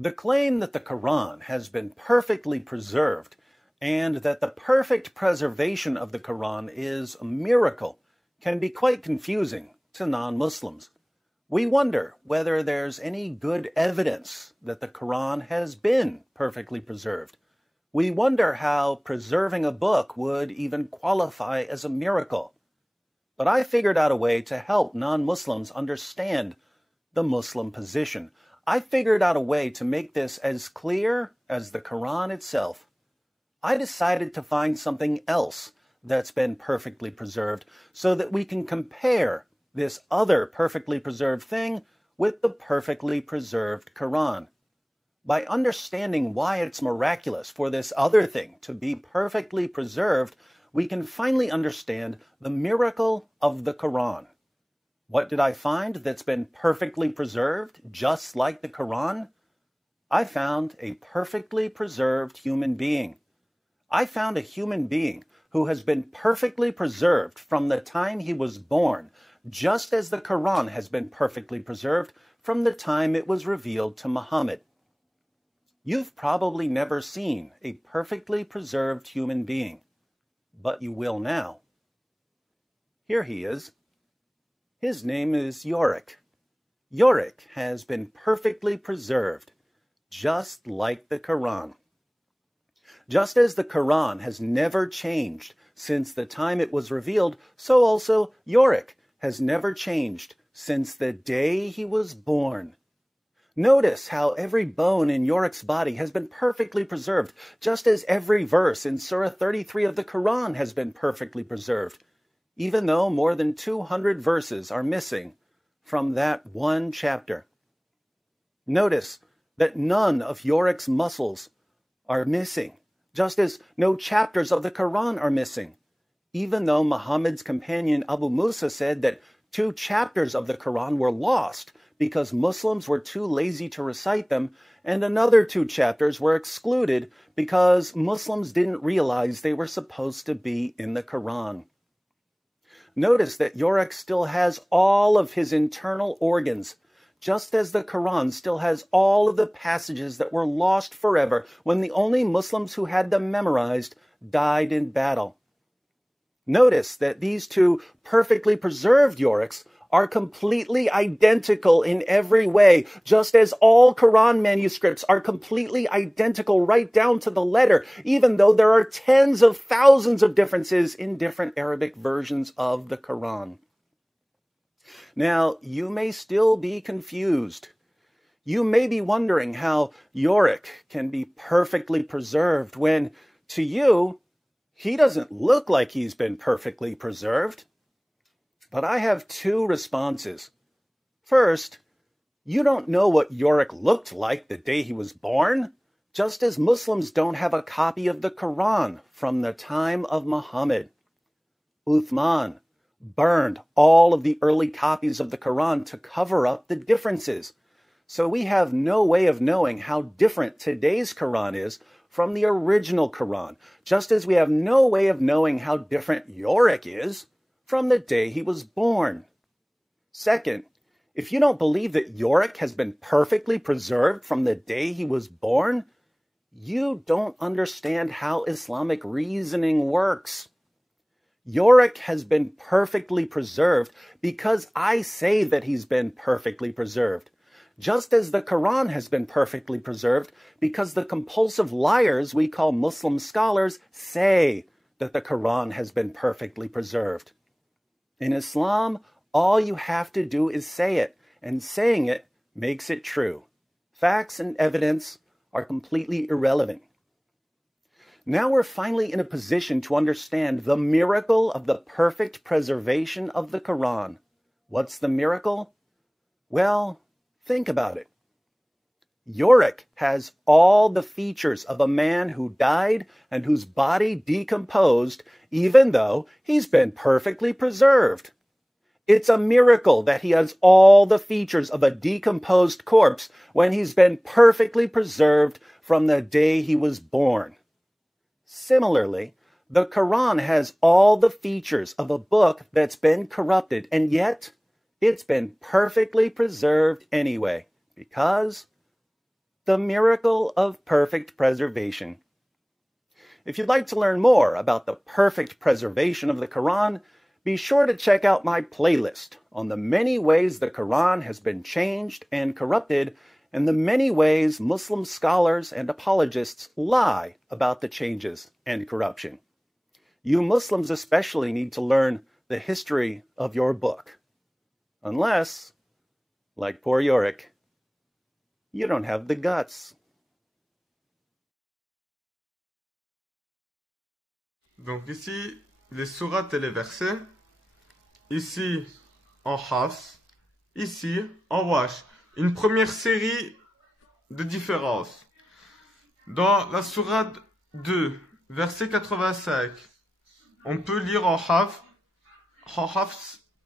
The claim that the Quran has been perfectly preserved and that the perfect preservation of the Quran is a miracle can be quite confusing to non-Muslims. We wonder whether there's any good evidence that the Quran has been perfectly preserved. We wonder how preserving a book would even qualify as a miracle. But I figured out a way to help non-Muslims understand the Muslim position. I figured out a way to make this as clear as the Quran itself. I decided to find something else that's been perfectly preserved so that we can compare this other perfectly preserved thing with the perfectly preserved Quran. By understanding why it's miraculous for this other thing to be perfectly preserved, we can finally understand the miracle of the Quran. What did I find that's been perfectly preserved, just like the Quran? I found a perfectly preserved human being. I found a human being who has been perfectly preserved from the time he was born, just as the Quran has been perfectly preserved from the time it was revealed to Muhammad. You've probably never seen a perfectly preserved human being, but you will now. Here he is. His name is Yorick. Yorick has been perfectly preserved, just like the Quran. Just as the Quran has never changed since the time it was revealed, so also Yorick has never changed since the day he was born. Notice how every bone in Yorick's body has been perfectly preserved, just as every verse in Surah 33 of the Quran has been perfectly preserved, even though more than 200 verses are missing from that one chapter. Notice that none of Yorick's muscles are missing, just as no chapters of the Quran are missing, even though Muhammad's companion Abu Musa said that 2 chapters of the Quran were lost because Muslims were too lazy to recite them, and another 2 chapters were excluded because Muslims didn't realize they were supposed to be in the Quran. Notice that Yorick still has all of his internal organs, just as the Quran still has all of the passages that were lost forever when the only Muslims who had them memorized died in battle. Notice that these 2 perfectly preserved Yoricks are completely identical in every way, just as all Quran manuscripts are completely identical right down to the letter, even though there are tens of thousands of differences in different Arabic versions of the Quran. Now, you may still be confused. You may be wondering how Yorick can be perfectly preserved when, to you, he doesn't look like he's been perfectly preserved. But I have 2 responses. First, you don't know what Yorick looked like the day he was born, just as Muslims don't have a copy of the Quran from the time of Muhammad. Uthman burned all of the early copies of the Quran to cover up the differences. So we have no way of knowing how different today's Quran is from the original Quran, just as we have no way of knowing how different Yorick is from the day he was born. Second, if you don't believe that Yorick has been perfectly preserved from the day he was born, you don't understand how Islamic reasoning works. Yorick has been perfectly preserved because I say that he's been perfectly preserved, just as the Quran has been perfectly preserved because the compulsive liars we call Muslim scholars say that the Quran has been perfectly preserved. In Islam, all you have to do is say it, and saying it makes it true. Facts and evidence are completely irrelevant. Now we're finally in a position to understand the miracle of the perfect preservation of the Quran. What's the miracle? Well, think about it. Yorick has all the features of a man who died and whose body decomposed, even though he's been perfectly preserved. It's a miracle that he has all the features of a decomposed corpse when he's been perfectly preserved from the day he was born. Similarly, the Quran has all the features of a book that's been corrupted, and yet it's been perfectly preserved anyway, because The miracle of perfect preservation. If you'd like to learn more about the perfect preservation of the Quran, be sure to check out my playlist on the many ways the Quran has been changed and corrupted and the many ways Muslim scholars and apologists lie about the changes and corruption. You Muslims especially need to learn the history of your book. Unless, like poor Yorick, you don't have the guts. Donc ici, les sourates et les versets. Ici, en Hafs. Ici, en Wash. Une première série de différences. Dans la sourate 2, verset 85, on peut lire en Hafs,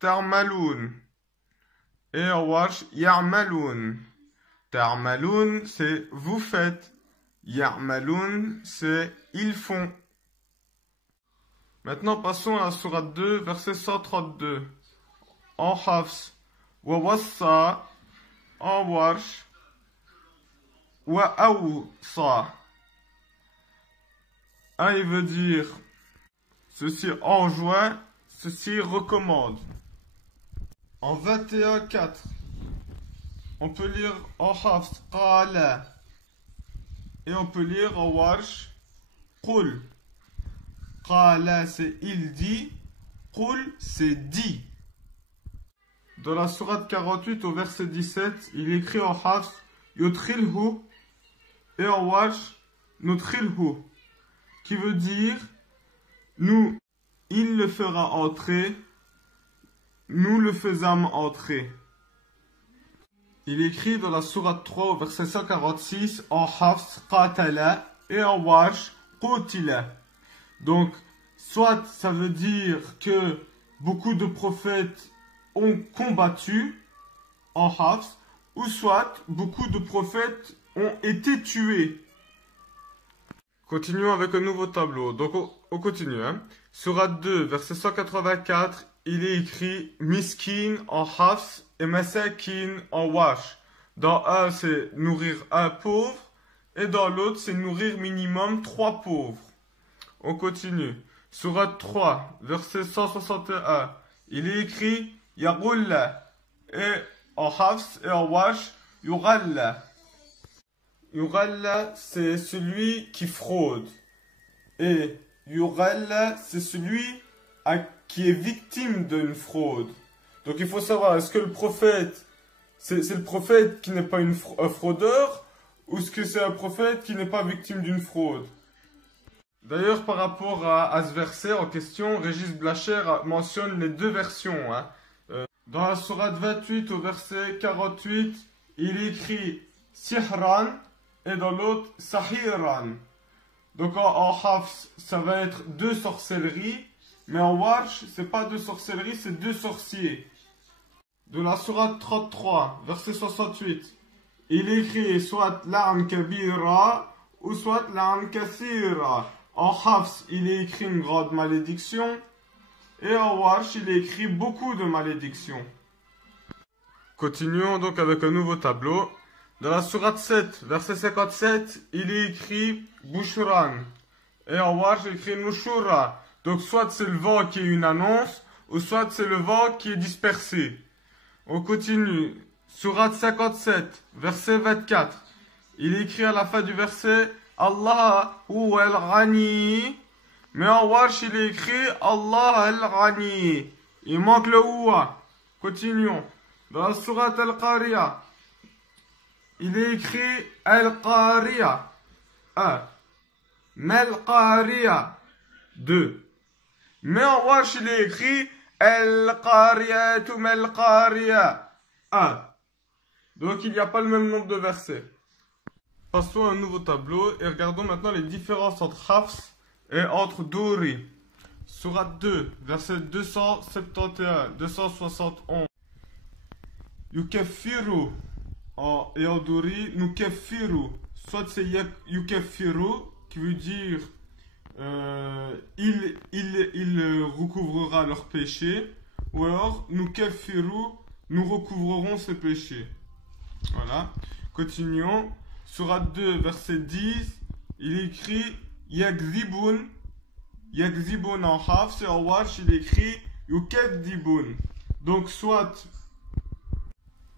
Ta'maloun. Et en Wash, Ya'maloun. Ta'maloun, c'est vous faites. Ya'maloun, c'est ils font. Maintenant, passons à la sourate 2, verset 132. En Hafs, wa wassa, en Warsh, wa awsa. Un, il veut dire, ceci enjoint, ceci recommande. En 21.4, on peut lire en Hafs, qala. Et on peut lire en Warsh, qul. Qala, c'est il dit. Qul, c'est dit. Dans la sourate 48 au verset 17, il est écrit en Hafs, Yotrilhu, et en Warsh, Notrilhu, qui veut dire, nous, il le fera entrer, nous le faisâmes entrer. Il est écrit dans la sourate 3 au verset 146, en Hafs, Qatala, et en Warsh, Qutila. Donc, soit ça veut dire que beaucoup de prophètes ont combattu en Hafs, ou soit beaucoup de prophètes ont été tués. Continuons avec un nouveau tableau. Donc, on continue. Sourate 2, verset 184, il est écrit Miskin en Hafs et Masakin en Wash. Dans un, c'est nourrir un pauvre, et dans l'autre, c'est nourrir minimum 3 pauvres. On continue. Sourate 3, verset 161. Il est écrit Yagulla. Et en Hafs et en Wash, Yugalla. Yugalla, c'est celui qui fraude. Et Yugalla, c'est celui qui est victime d'une fraude. Donc il faut savoir, est-ce que le prophète, c'est le prophète qui n'est pas un fraudeur, ou est-ce que c'est un prophète qui n'est pas victime d'une fraude? D'ailleurs, par rapport à ce verset en question, Régis Blacher mentionne les deux versions. Dans la sourate 28 au verset 48, il écrit Sihran et dans l'autre Sahiran. Donc en Hafs, ça va être 2 sorcelleries, mais en Warsh, c'est pas 2 sorcelleries, c'est 2 sorciers. De la sourate 33, verset 68, il écrit soit La'an Kabira ou soit La'an Kathira. En Hafs, il est écrit une grande malédiction. Et en Warsh, il est écrit beaucoup de malédictions. Continuons donc avec un nouveau tableau. Dans la sourate 7, verset 57, il est écrit Bushran. Et en Warsh, il est écrit Nushura. Donc soit c'est le vent qui est une annonce, ou soit c'est le vent qui est dispersé. On continue. Sourate 57, verset 24. Il est écrit à la fin du verset Allah huwa al-Ghani. Mais en Warsh, il est écrit Allah al-Ghani. Il manque le huwa. Continuons. Dans la sourate Al-Qariya, il est écrit Al-Qariya 1. Mal-Qariya 2. Mais en Warsh, il est écrit Al-Qariya tu Mal-Qariya 1. Donc il n'y a pas le même nombre de versets. Passons à un nouveau tableau et regardons maintenant les différences entre Hafs et entre Duri. Sourate 2, verset 271-271. Yukaffiru et en Duri, Nukaffiru. Soit c'est Yukaffiru qui veut dire il recouvrera leurs péchés, ou alors Nukaffiru, nous recouvrerons ses péchés. Voilà. Continuons. Sourate 2, verset 10, il est écrit Yakzibun. Yakzibun en Hafs et en Warsh, il est écrit Yukadibun. Donc, soit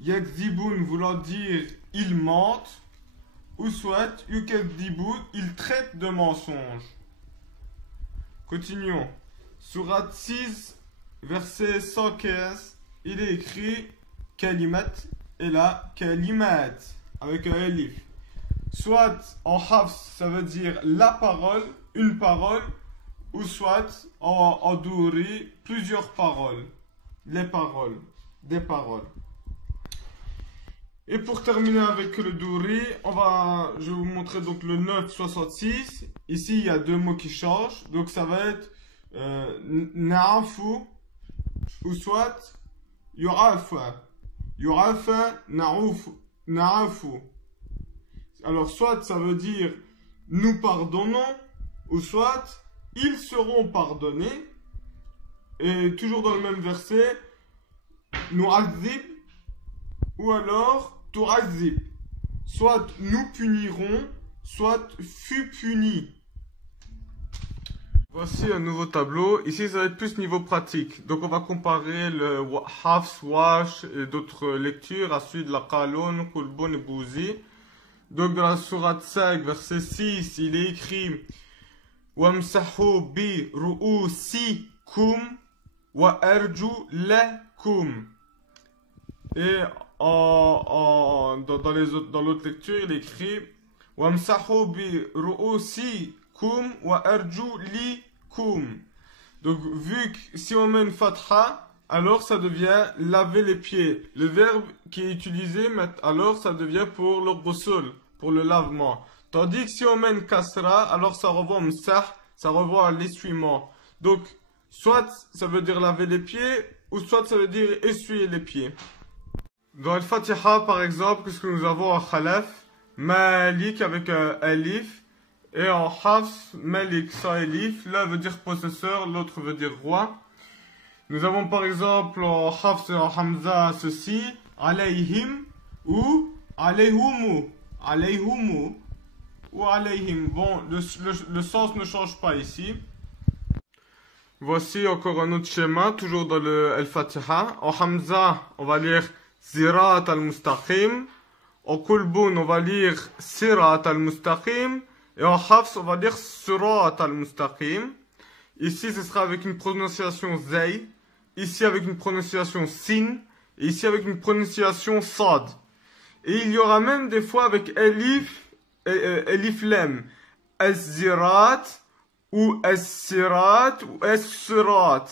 Yakzibun voulant dire il mente, ou soit Yukadibun, il traite de mensonge. Continuons. Sourate 6, verset 115, il est écrit Kalimat et là Kalimat avec un elif. Soit en Hafs, ça veut dire la parole, une parole, ou soit en Douri, plusieurs paroles, les paroles, des paroles. Et pour terminer avec le Douri, je vais vous montrer donc le 966. Ici, il y a deux mots qui changent. Donc, ça va être Na'afu ou soit Yurafa. Yurafa, Na'afu. Alors, soit ça veut dire nous pardonnons, ou soit ils seront pardonnés. Et toujours dans le même verset, Nu'azib, ou alors Tu'azib. Soit nous punirons, soit fut puni. Voici un nouveau tableau. Ici, ça va être plus niveau pratique. Donc, on va comparer le Hafs, Wash et d'autres lectures à celui de la Qalon, Kulbun et Bouzi. Donc, dans la sourate 5, verset 6, il est écrit Wamsahu bi ru'usikum wa arju lakum. Et dans l'autre lecture, il est écrit Wamsahu bi ru'usikum wa arju likum. Donc, vu que si on met une fatha, alors ça devient laver les pieds. Le verbe qui est utilisé, alors ça devient pour le ghusl, pour le lavement. Tandis que si on met une kasra, alors ça renvoie msah, ça renvoie à l'essuiement. Donc, soit ça veut dire laver les pieds, ou soit ça veut dire essuyer les pieds. Dans le Fatiha, par exemple, qu'est-ce que nous avons en Khalaf? Malik avec un alif. Et en Hafs, Malik sans alif. L'un veut dire possesseur, l'autre veut dire roi. Nous avons par exemple en Hafs et en Hamza ceci. Alayhim ou alayhumu. Alayhumu ou alayhim. Bon, le sens ne change pas ici. Voici encore un autre schéma, toujours dans le Al-Fatiha. En Hamza, on va lire Zirat al-Mustaqim. En Kulbun, on va lire Sirat al-Mustaqim. Et en Hafs, on va lire Surat al-Mustaqim. Ici, ce sera avec une prononciation Zay. Ici, avec une prononciation Sin. Et ici, avec une prononciation Sad. Et il y aura même des fois avec Elif, Elif Lem. Es-Zirat, ou Es-Sirat, ou Es-Surat.